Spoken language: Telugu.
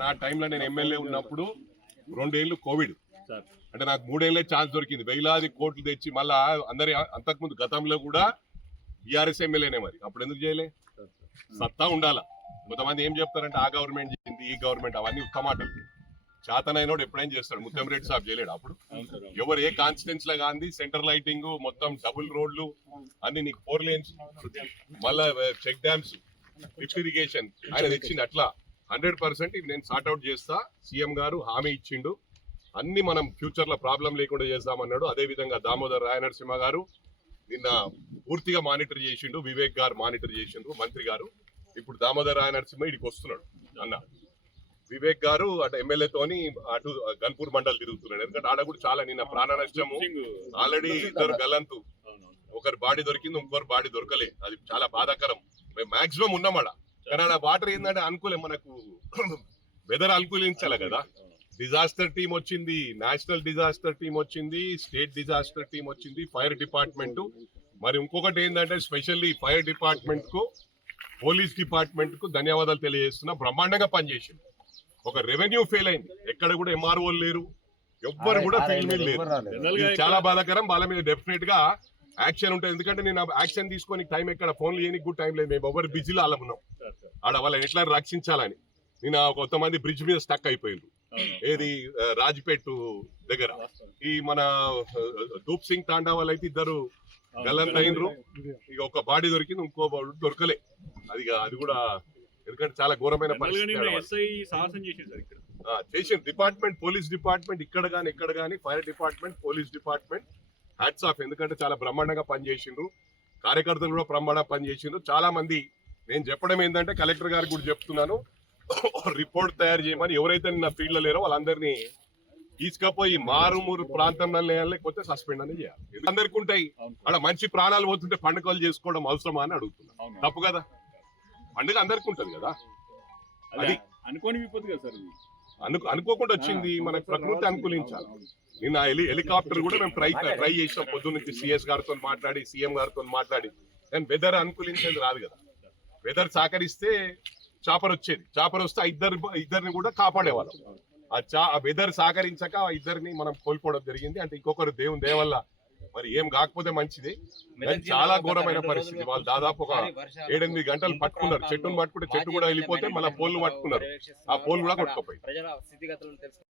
నా టైంలో నేను ఎమ్మెల్యే ఉన్నప్పుడు రెండేళ్ళు కోవిడ్. అంటే నాకు మూడేళ్ళే ఛాన్స్ దొరికింది. వేలాది కోట్లు తెచ్చి మళ్ళా అందరి అంతకుముందు గతంలో కూడా బీఆర్ఎస్ ఎమ్మెల్యేనే మరి. అప్పుడు ఎందుకు చేయలే? సత్తా ఉండాలా? కొంతమంది ఏం చెప్తారంటే ఆ గవర్నమెంట్ చేసింది ఈ గవర్నమెంట్ అవన్నీ ఉత్త మాటలు. చేతనైనోడు ఎప్పుడైనా చేస్తాడు. ముత్యం రెడ్డి సాబ్ చేయలేడు అప్పుడు. ఎవరు ఏ కాన్స్టిట్యూన్స్లో గాంధీ సెంటర్ లైటింగ్ మొత్తం డబుల్ రోడ్లు అన్ని నీకు ఫోర్ లేన్స్. మళ్ళా చెక్ డ్యామ్స్ ఇరిగేషన్. ఆయన తెచ్చింది అట్లా. హండ్రెడ్ పర్సెంట్ నేను సార్ట్ అవుట్ చేస్తా. సీఎం గారు హామీ ఇచ్చిండు. అన్ని మనం ఫ్యూచర్లో ప్రాబ్లం లేకుండా చేస్తామన్నాడు. అదే విధంగా దామోదర్ రాయ నరసింహ గారు నిన్న పూర్తిగా మానిటర్ చేసిండు. వివేక్ గారు మానిటర్ చేసిండ్రు. మంత్రి గారు. ఇప్పుడు దామోదర్ రాయ నరసింహ ఇడికి వస్తున్నాడు. అన్న. వివేక్ గారు అటు ఎమ్మెల్యేతోని అటు గన్పూర్ మండల్ తిరుగుతున్నాడు. ఎందుకంటే ఆడ కూడా చాలా నిన్న ప్రాణ నష్టము. ఆల్రెడీ ఇద్దరు గల్లంతు. అవును. ఒకరి బాడీ దొరికింది ఇంకొకరు బాడీ దొరకలే. అది చాలా బాధాకరం. మేము మాక్సిమం ఉన్నామాడ కానీ ఆడ వాటర్ ఏంటంటే అనుకూలం మనకు వెదర్ అనుకూలించాలి కదా. డిజాస్టర్ టీం వచ్చింది నేషనల్ డిజాస్టర్ టీం వచ్చింది స్టేట్ డిజాస్టర్ టీం వచ్చింది ఫైర్ డిపార్ట్మెంట్ మరి ఇంకొకటి ఏంటంటే స్పెషల్లీ ఫైర్ డిపార్ట్మెంట్కు పోలీస్ డిపార్ట్మెంట్కు ధన్యవాదాలు తెలియజేస్తున్నా. బ్రహ్మాండంగా పనిచేసింది. ఒక రెవెన్యూ ఫెయిల్ అయింది. ఎక్కడ కూడా ఎంఆర్ఓ లేరు. ఎవ్వరు కూడా ఫెయిల్ లేరు. చాలా బాధాకరం. వాళ్ళ మీద డెఫినెట్గా యాక్షన్ ఉంటుంది. ఎందుకంటే నేను యాక్షన్ తీసుకొని టైం ఎక్కడ ఫోన్లు చేయడానికి కూడా టైం లేదు. మేము ఎవరు బిజీలో అలా ఉన్నాం. ఆడ వాళ్ళని ఎట్లా రక్షించాలని. నేను కొంతమంది బ్రిడ్జ్ మీద స్టక్ అయిపోయిండ్రు. ఏది రాజ్పేట్ దగ్గర. ఈ మన ధూప్ సింగ్ తాండా వాళ్ళు అయితే ఇద్దరు. గల్లంత అయినరు. ఇక ఒక బాడీ దొరికింది ఇంకో దొరకలే. అది అది కూడా ఎందుకంటే చాలా ఘోరమైన ఇక్కడ. చేసిన డిపార్ట్మెంట్ పోలీస్ డిపార్ట్మెంట్ ఇక్కడ గాని ఎక్కడ గాని fire department police department hats off ఎందుకంటే చాలా బ్రహ్మాండంగా పనిచేసిండ్రు. కార్యకర్తలు కూడా బ్రహ్మాండంగా పనిచేసిండ్రు. చాలా మంది నేను చెప్పడం ఏంటంటే కలెక్టర్ గారికి కూడా చెప్తున్నాను. రిపోర్ట్ తయారు చేయమని ఎవరైతే నా ఫీల్డ్లో లేరో వాళ్ళందరినీ తీసుకపోయి మారుమూరు ప్రాంతంలో లేకపోతే సస్పెండ్ అని చేయాలి. అందరికి ఉంటాయి. అక్కడ మంచి ప్రాణాలు పోతుంటే పండుగలు చేసుకోవడం అవసరమా అని అడుగుతున్నా. అవును. తప్పు కదా? పండుగ అందరికి ఉంటది కదా? అదే. అనుకోని విపత్తు కదా సార్ ఇది అను అనుకోకుండా వచ్చింది. మన ప్రకృతి అనుకూలించాలి. నిన్న హెలి హెలికాప్టర్ కూడా మేము ట్రై ట్రై చేసాం. పొద్దున్న నుంచి సిఎస్ గారితో మాట్లాడి సీఎం గారితో మాట్లాడి. కానీ వెదర్ అనుకూలించేది రాదు కదా. వెదర్ సహకరిస్తే చాపర్ వచ్చేది. చాపర్ వస్తే ఇద్దరు ఇద్దరిని కూడా కాపాడేవాళ్ళం. ఆ చా ఆ వెదర్ సహకరించక ఆ ఇద్దరిని మనం కోల్పోవడం జరిగింది. అంటే ఇంకొకరు దేవుని దేవల్ల మరి ఏం కాకపోతే మంచిది. చాలా ఘోరమైన పరిస్థితి. వాళ్ళు దాదాపు ఒక ఏడెనిమిది గంటలు పట్టుకున్నారు. చెట్టును పట్టుకుంటే చెట్టు కూడా వెళ్ళిపోతే మళ్ళీ పోల్లు పట్టుకున్నారు. ఆ పోల్ కూడా కొట్టుకుపోయి